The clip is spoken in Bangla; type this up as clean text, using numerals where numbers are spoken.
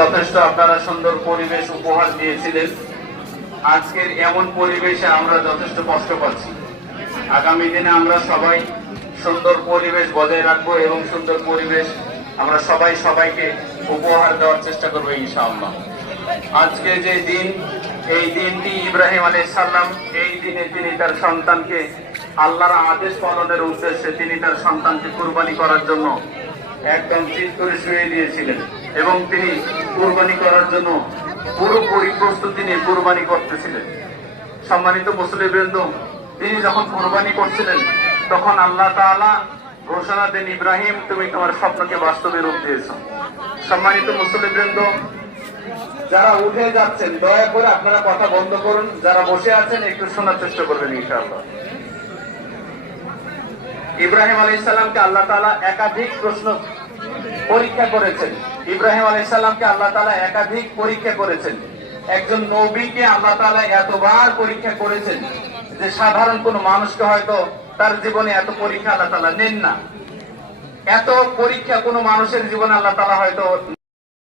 যথেষ্ট আপনারা সুন্দর পরিবেশ উপহার দিয়েছিলেন। আজকের এমন পরিবেশে আমরা যথেষ্ট কষ্ট পাচ্ছি। আগামী দিনে আমরা সবাই সুন্দর পরিবেশ বজায় রাখবো এবং সুন্দর পরিবেশ আমরা সবাই সবাইকে উপহার দেওয়ার চেষ্টা করবো ইনশাআল্লাহ। আজকে যে দিন, এই দিনটি ইব্রাহিম আলাইহিস সালাম এই দিনে তিনি তার সন্তানকে আল্লাহর আদেশ পালনের উদ্দেশ্যে তিনি তার সন্তানকে কুরবানি করার জন্য একদম চিৎ করে শুয়ে দিয়েছিলেন এবং তিনি কুরবানি করার জন্য পুরোপুরি প্রস্তুতি নিয়ে কুরবানি করতেছিলেন। সম্মানিত মুসলিমবৃন্দ, তিনি যখন কুরবানি করছিলেন তখন আল্লাহ তাআলা ঘোষণা দেন, ইব্রাহিম তুমি তোমার স্বপ্নকে বাস্তবে রূপ দিয়েছো। সম্মানিত মুসলিমবৃন্দ, যারা উঠে যাচ্ছেন দয়া করে আপনারা কথা বন্ধ করুন, যারা বসে আছেন একটু শোনার চেষ্টা করবেন ইনশাআল্লাহ। ইব্রাহিম আলাইহিস সালামকে আল্লাহ তাআলা একাধিক প্রশ্ন পরীক্ষা করেছেন। ইব্রাহিম আলাইহিস সালামকে আল্লাহ তাআলা একাধিক পরীক্ষা করেছেন। একজন নবীকে আল্লাহ তাআলা এতবার পরীক্ষা করেছেন যে সাধারণ কোন মানুষকে হয়তো তার জীবনে এত পরীক্ষা আল্লাহ তাআলা নেন না। এত পরীক্ষা কোন মানুষের জীবনে আল্লাহ তাআলা হয়তো